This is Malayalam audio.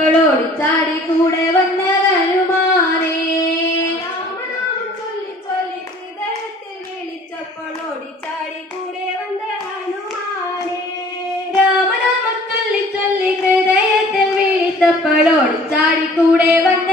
വിളിച്ചപ്പോൾ ഓടിച്ചാടി കൂടെ വന്ന ഹനുമാനേ. രാമനാമം ചൊല്ലി ചൊല്ലി ഹൃദയത്തിൽ വിളിച്ചപ്പോൾ ഓടിച്ചാടി കൂടെ വന്ന ഹനുമാനേ. രാമനാമം ചൊല്ലി ചൊല്ലി ഹൃദയത്തിൽ വിളിച്ചപ്പോൾ ഓടിച്ചാടി കൂടെ വന്ന